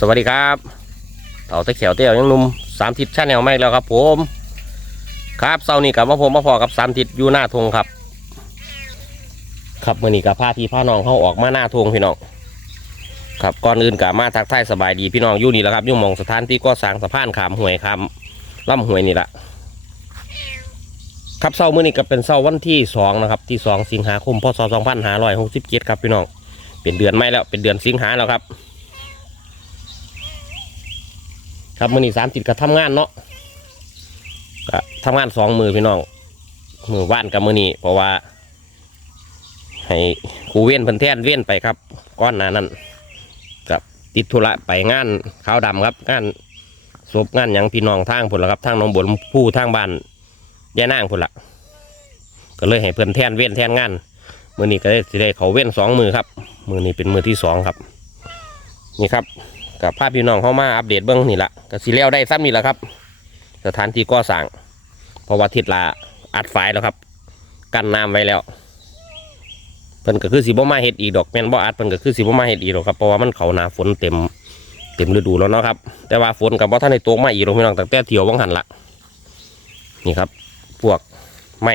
สวัสดีครับเต่าตะเขียวเตี้ยวยังนุ่มสามทิศชาแนลไม่แล้วครับ ผม ครับเสาร์นี้กับว่าผมมาพอกับสามทิศอยู่หน้าทงครับ ครับมื่อนี้กับพาพี่พาน้องเขาออกมาหน้าทงพี่น้องครับก่อนอื่นกับมาทักทายสบายดีพี่น้องอยู่นี่แหละครับอยู่หมองสถานที่ก็สร้างสะพานขามห่วยขามล่ำห่วยนี่แหละครับเสาร์มื่อนี้ก็เป็นเสาร์วันที่สองนะครับที่สองสิงหาคมพศสองพันห้าร้อยหกสิบเจ็ดครับพี่น้องเป็นเดือนไม่แล้วเป็นเดือนสิงหาแล้วครับ ครับมือนี้สามติดกับทำงานเนาะก็ทำงานสองมือพี่น้องมือว่านกับมือนี้เพราะว่า ให้ครูเว้นเพิ่นแท่นเว้นไปครับ ก้อนหนานั้นกับติดธุระไปงานขาวดำครับงานศพงานยังพี่น้องทางผลละครับทางน้องบนผู้ทางบ้านยานางผลละก็เลยให้เพิ่อนแท่นเว้นแท่นงานมือนี้ก็ได้สิได้เขาเว้นสองมือครับ มือนี้เป็นมือที่สองครับ นี่ครับ กับภาพพี่น้องเข้ามาอัปเดตเบื้องนี่แหละก็สิแล้วได้ซ้ำนี่แหละครับ สถานที่ก่อสร้างเพราะว่าทิศลาอัดฝายแล้วครับ กันน้ำไว้แล้วเพิ่นก็คือสิบ่มาเฮ็ดอีดอกแม่นบ่อัดเพิ่นก็คือสิบ่มาเฮ็ดอีดอกครับเพราะว่ามันเขาหนาฝนเต็มเต็มฤดูแล้วเนาะครับ แต่ว่าฝนกับว่าท่านในตกมาอีกหรอกพี่น้องตั้งแต่เที่ยววังหันละนี่ครับ พวกไม้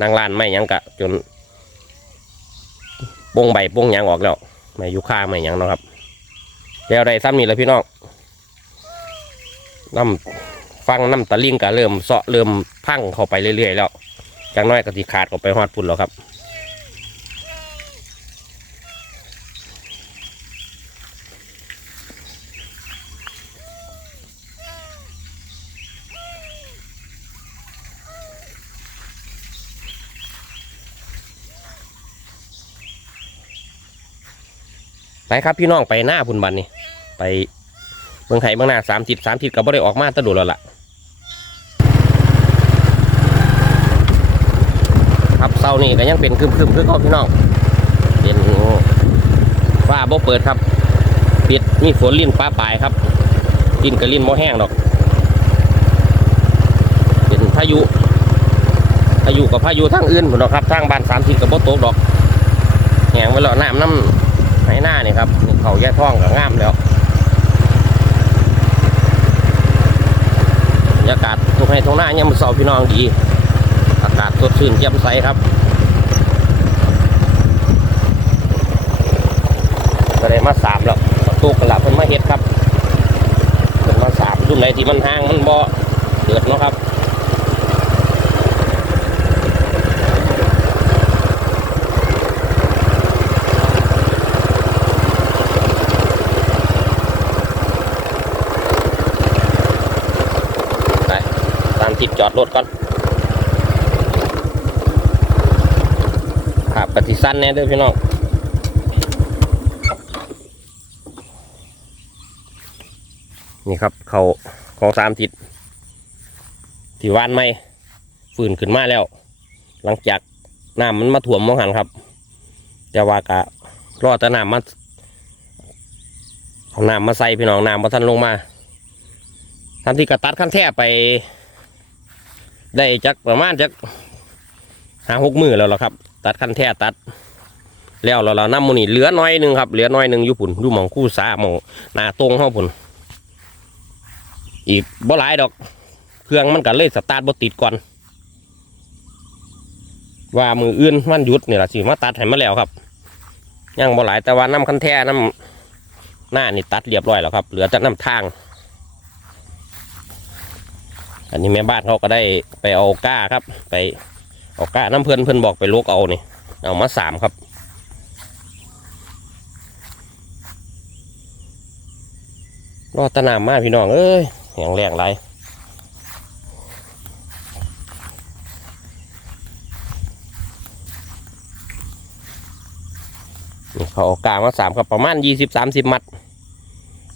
นางลานไม้หยังกะจนโป่งใบโป่งหยังออกแล้วไม้ยุค่าไม้หยังเนาะครับ เดี๋ยวได้ซ้ำนี่แล้วพี่น้องน้ำฟังน้ำตะลิงก็เริ่มเสาะเริ่มพังเข้าไปเรื่อยๆแล้วจังน้อยก็สิขาดออกไปฮอดพุ่นแล้วครับไปครับพี่น้องไปหน้าพุ่นบันนี่ ไปเมืองไทยเมืองหน้าสามทิศสามทิศก็บ่ได้ออกมาตะดูแล้วล่ะครับเสาร์นี้ก็ยังเป็นครึมคือเขาพี่น้องเป็นฟ้าบ่เปิดครับปิดมีฝนลิ้นฟ้าปลายครับลิ้นกับลิ้นบ่แห้งดอก เป็นพายุพายุกับพายุทางอื่นพุ่นดอกครับทางบ้านสามทิศกับบ่ตกดอกแหงไว้แล้วน้ำน้ำให้หน้านี่ครับเขาแย่ท้องกับงามแล้วบรร ยากาศทุกให้ทุกหน้าเนี่ยมันเสาพี่น้องดี อากาศสดชื่นแจ่มใสครับก็ได้มาสามแล้วประตูกระลับมันมาเห็ดครับเป็นมาสามรุ่นไหนที่มันห่างมันบ่เกิดเนาะครับ ไปตาม ทิศจอดรถก่อนครับปฏิสั้นแน่เด้อพี่น้องนี่ครับเขาของสามทิศที่วานไม่ฝืนขึ้นมาแล้ว หลังจากน้ำมันมาถ่วมมองหันครับ แต่ว่ากะรอแต่น้ำมาเอาน้ำมาใส่พี่น้องน้ำมาทันลงมาทำที่กระตัดขั้นแท้ไป ได้จักประมาณจักหาหกมือแล้วล่ะครับ ตัดขั้นแท้ตัด แล้วเราเรานำมูนี่เหลือน้อยหนึ่งครับเหลือน้อยหนึ่งอยู่ปุ่นดูหมองคู่สาหมองหน้าตรงห้องปุ่นอีกบ่หลายดอก เครื่องมันก็เลยสตาร์ทบ่ติดก่อน ว่ามืออื่นมันหยุดนี่แหละสิมาตัดให้มาแล้วครับยังบ่หลายแต่ว่าน้ำคันแท้น้ำหน้านี่ตัดเรียบร้อยแล้วครับ เหลือแต่น้ำทาง อันนี้แม่บ้านเขาก็ได้ไปเอาก้าครับ ไปเอาก้าน้ำเพื่อนเพื่อนบอกไปลกเอานี่เอามาสามครับรอดตะนามมากพี่น้องเอ้ยแหงแรงไรนี่เขาเอากามาสามครับประมาณยี่สิบสามสิบมัด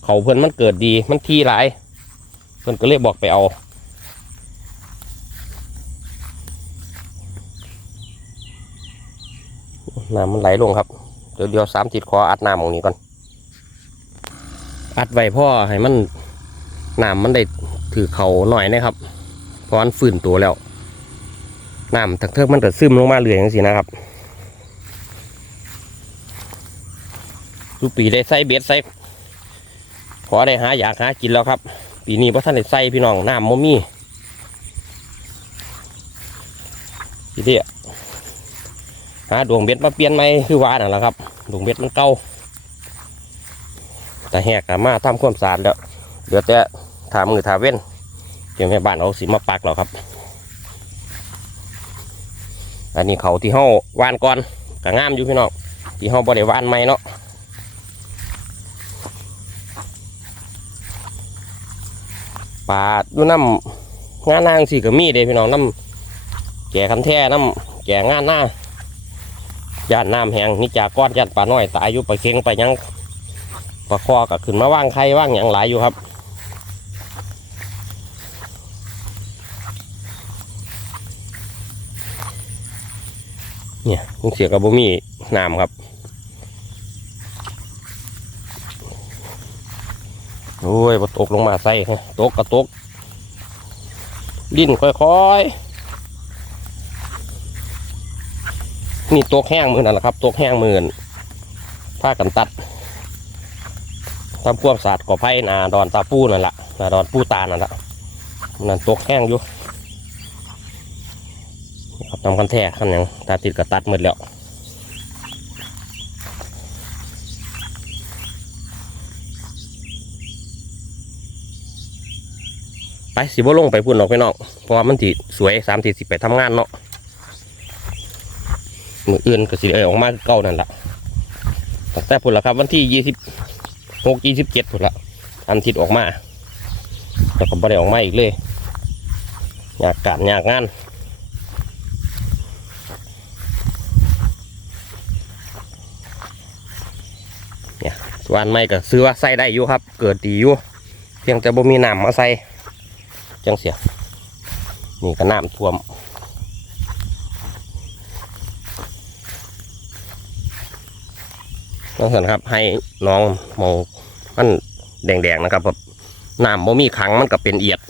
เขาเพื่อนมันเกิดดีมันทีหลาย เพื่อนก็เลยบอกไปเอา น้ำมันไหลลงครับเดี๋ยวเดี๋ยวสามติดคออัดน้ำตรงนี้ก่อน อัดไว้พ่อให้มันน้ำมันได้ถือเขาหน่อยนะครับ เพราะมันฝืนตัวแล้วน้ำทั้งเทิงมันก็ซึมลงมาเรื่อยอย่างสินะครับทุกปีได้ใส่เบ็ดใส่พอได้หาอยากหากินแล้วครับ ปีนี้พระท่านได้ใส่พี่น้องน้ำมมี่ทีเดีย หาดวงเบ็ดมาเปลี่ยนไหมคือว่านั่นแหละครับ ดวงเบ็ดมันเก่าแต่แหกมาทำความสะอาดแล้วเดี๋ยวแต่ถามมือถาเว้นเดี๋ยวแม่บ้านเอาสีมาปักแล้วครับ อันนี้เขาที่เฮาวานก่อนก็งามอยู่พี่น้องที่เฮาบ่ได้วานไหมเนาะปลาดูน้ำงานนางสิก็มีเด้พี่น้องน้ำแก่คันแท้น้ำแก่งานหน้า ย่านน้ำแห้งนี่จากก้อนย่านปลาน้อยตายอยู่ไปลาเค็งไปยังปลาคอก็ขึ้นมาว่างไข่ว่างอย่างหลายอยู่ครับเนี่ยเสียกับบ่มีน้ำครับ โอ้ยตกลงมาใส่ตกกระตก ดิ้นค่อยๆ นี่ตกแห้งมือนั่นแหละครับตกแห้งมือนผ้ากันตัดทำความสะอาดก่อไผ่นาดอนตาปูนั่นแหละนาดอนปูตานั่นแหละนั่นตกแห้งอยู่ครับทำกันแท้ขันยังตาติดกับตัดหมดแล้วไปสิบ่ลงไปพุ่นหรอกพี่น้องเพราะว่ามันสิสวยสามสี่สิไปทำงานเนาะ มืออื่นก็สิเอยออกมาคือเก่านั่นแหละตั้งแต่พุ่นละครับ วันที่ยี่สิบหกยี่สิบเจ็ดพุ่นละอันทิดออกมาแล้วก็บ่ได้ออกมาอีกเลยอยากการอยากงานเนี่ยสวนไม่ก็ซื้อว่าใส่ได้อยู่ครับ เกิดดีอยู่เพียงแต่บ่มีน้ำมาใส่จังเสียนี่ก็น้ำท่วม นั่นสิครับ ให้น้องมองมันแดงๆนะครับแบบน้ำบ่มีขังมันก็เป็นเอียด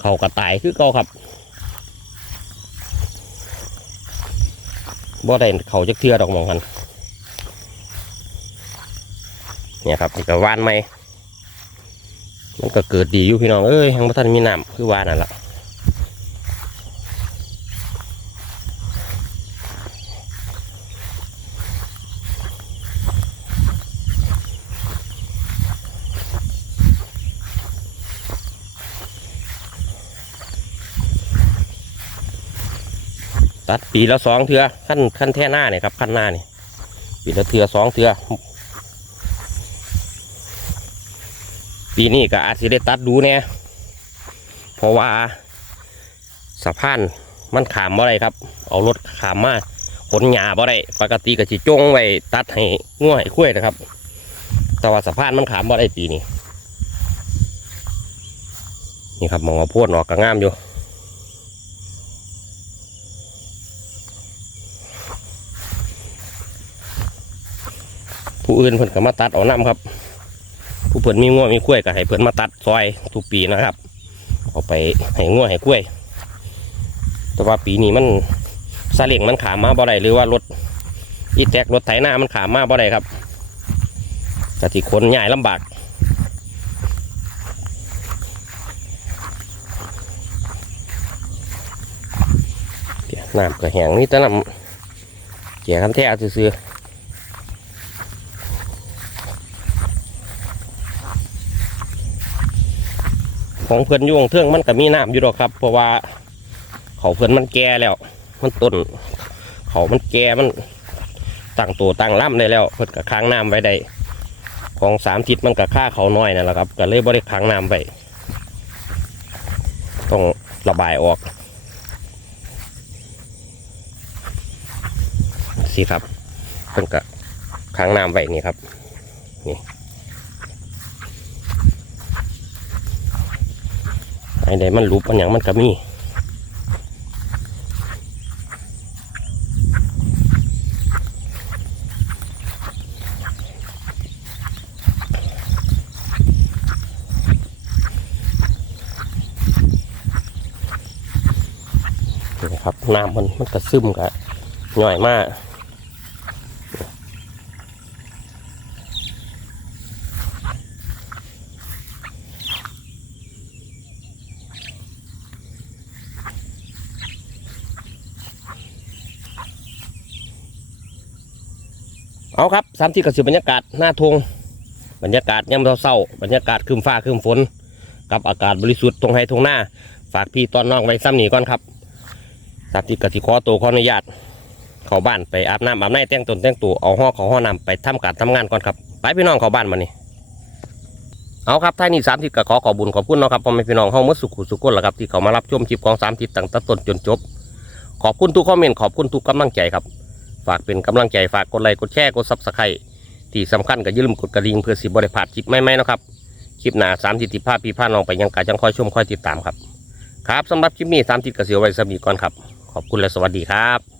เขากระตายคือเก่าครับบ่ได้เขาจะเทือดอกมองกันเนี่ยครับนี่ก็วานไหมมันก็เกิดดีอยู่พี่น้องเอ้ยยังบ่ทันมีน้ำคือวานนั่นแหละ ตัดปีละสองเทือขั้นขั้นแท่หน้าเนี่ยครับขั้นหน้านี่ปีละเทือสองเทือปีนี้ก็อาจจะได้ตัดดูเนี่ยเพราะว่าสะพานมันขามบ่ได้ครับ เอารถขามมาขนหญ้าบ่ได้ปกติก็จิจงไว้ตัดให้ง่วยคุ้ยนะครับ แต่ว่าสะพานมันขามบ่ได้ปีนี้นี่ครับมองเอาโพดออกก็งามอยู่ ผู้อื่นเพิ่นก็มาตัดเอาน้ำครับ ผู้เพิ่นมีง่วมีกล้วยก็ให้เพิ่นมาตัดซอยทุกปีนะครับเอาไปให้ง่วให้กล้วย แต่ว่าปีนี้มันซาเล้งมันขามมาบ่ได้หรือว่ารถอีแตกรถไถนามันขามมาบ่ได้ครับกะทิคนใหญ่ลำบากน้ำก็แห้งนี่แต่น้ำแก่คันแท้ซื่อ ของเพื่อนยุ่งเทื่องมันก็มีน้ำอยู่ดอกครับ เพราะว่าเขาเพื่อนมันแก่แล้ว มันต้น เขามันแก่มันตั้งตัวตั้งล่ำได้แล้วเพื่อนก็ค้างน้ำไว้ได้ของสามทิศมันก็ค่าเขาน้อยนั่นแหละครับ ก็เลยบริค้างน้ำไว้ต้องระบายออกสิครับเพื่อนก็ค้างน้ำไว้นี่ครับนี่ ไอ้ใดมันรูปมันอย่างมันก็มีนี่ครับน้ำมันมันกระซึมกับย่อยมาก เอาครับสามที่กสิบรรยากาศหน้าทงบรรยากาศยามเศร้าบรรยากาศครึมฟ้าครึมฝน กับอากาศบริสุทธิ์ตรงไห้ตรงหน้า ฝากพี่ตอนน้องไว้ซ้ำหนีก่อนครับสามที่กสิขอตัวขออนุญาตเข้าบ้านไปอาบน้ำอาบน้ำแต่งตนแต่งตัวเอาห้อเขาห้อนำไปทำการทำงานก่อนครับไปพี่น้องเข้าบ้านมานี่เอาครับท่านี้สามทิศก็ขอขอบุญขอบคุณนะครับพ่อแม่พี่น้องเฮาเมื่อสุขุสุขคนละครับที่เขามารับชมคลิปของสามทิศตั้งแต่ต้นจนจบ ขอบคุณทุกคอมเมนต์ขอบคุณทุกกำลังใจครับ ฝากเป็นกำลังใจฝากกดไลค์กดแชร์กดซับสไครต์ที่สำคัญก็อย่าลืมกดกระดิ่งเพื่อสิบริพลาดคลิปใหม่ๆนะครับคลิปหน้าสามสิบติภาพพี่พาน้องไปยังกาจังคอยชมคอยติดตามครับครับสำหรับคลิปนี้สามทิบกระเสียวไว้สมีก่อนครับ ขอบคุณและสวัสดีครับ